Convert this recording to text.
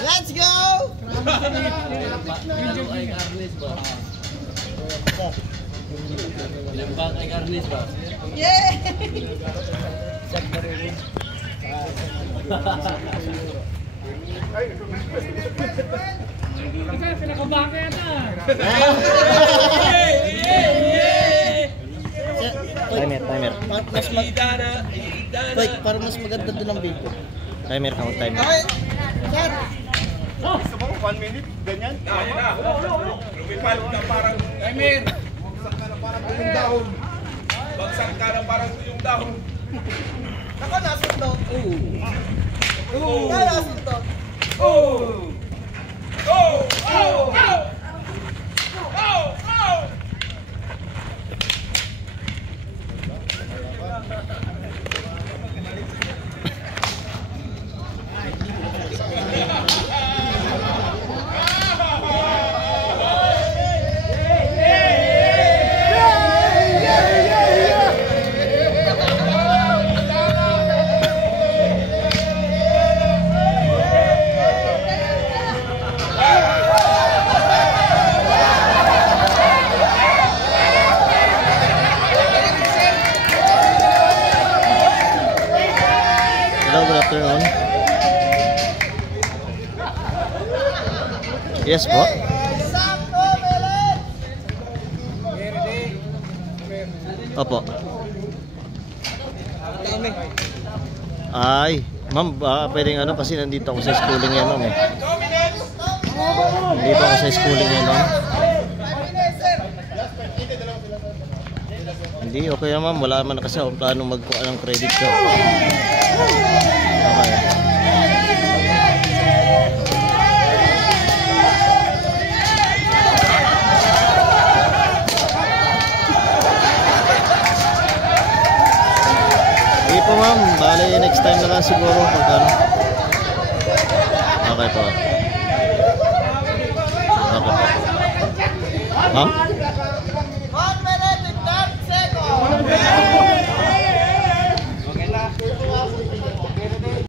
Let's go! Lembang kay Carles ba? Yeah! Pinakabaka na. Timer. Wait, parang mas maganda doon ang video. Timer, count timer. Okay, sir! Gusto mo 1 minute? Ganyan? Ayun na. Lumipad ka parang, I mean, bagsak ka na parang tuyong dahon. Bagsak ka na parang tuyong dahon. Naka, nasundot. Nasundot. Hello, good afternoon. Yes po. Opo. Ay, ma'am, pwedeng ano kasi nandito ako sa schooling ngayon, ma'am eh. Nandito ako sa schooling ngayon, ma'am. Hindi, okay ma'am. Wala naman kasi akong plano magkuha ng credit ko. Okay. Sige po ma'am, bale next time na lang siguro pag ano. Okay po. Okay po. Ma'am?